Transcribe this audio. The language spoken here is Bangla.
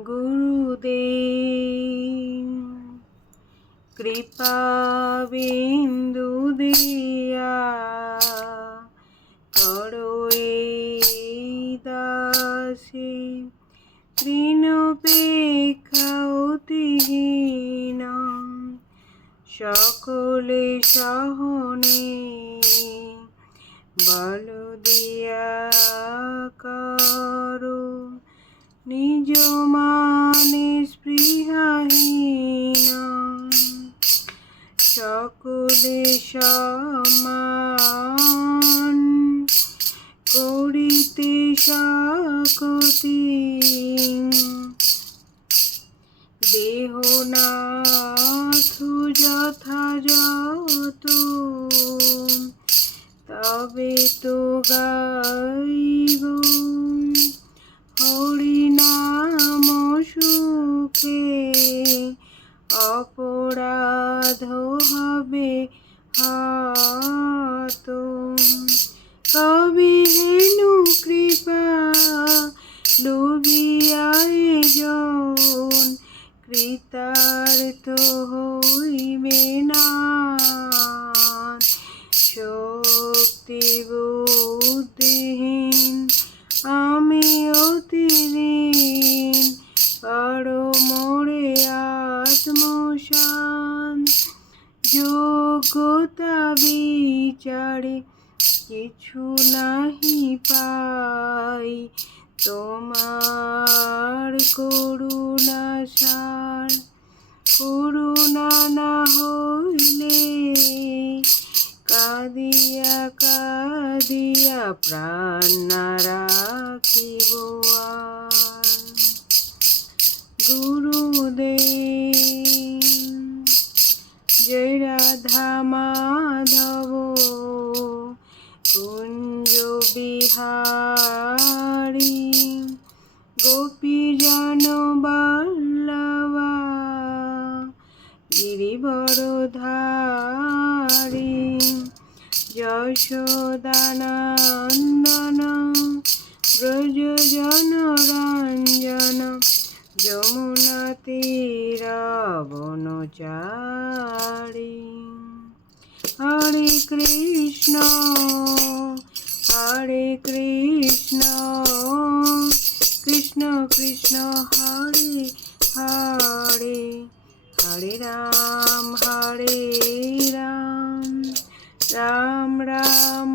গুরুদেব কৃপা বিন্দু দিয়া করো এই দাসে তৃণপেক্ষা অতিহীন সকলে সহনে বল দিয়া করো নিজ মানে স্পৃহাহীন সকলে সমান করিতে শক্তি দেহনাথ যথাযথ তবে তো গাইব হরিনাম সুখে অপরাধ হবে হাত কবি হেনু কৃপা লুবিয়ায় জন কৃতার্থ হইবে না শক্তি বুদ্ধিহীন আমি অতি ঋণ করো মোরে আত্মশান যোগ্যতা বিচারে কিছু নাহি পাই তোমার করুণা সার করুণা না হইলে কাঁদিয়া কাঁদিয়া প্রাণ না রাখিব আর গুরুদেব জয় রাধা মাধব কুঞ্জ বিহারী গোপীজন বল্লভা গিরিবরধারী যশোদানন্দন ব্রজজন রঞ্জন যমুনা তীরবনচারী হরে কৃষ্ণ কৃষ্ণ কৃষ্ণ হরে হরে হরে রাম রাম রাম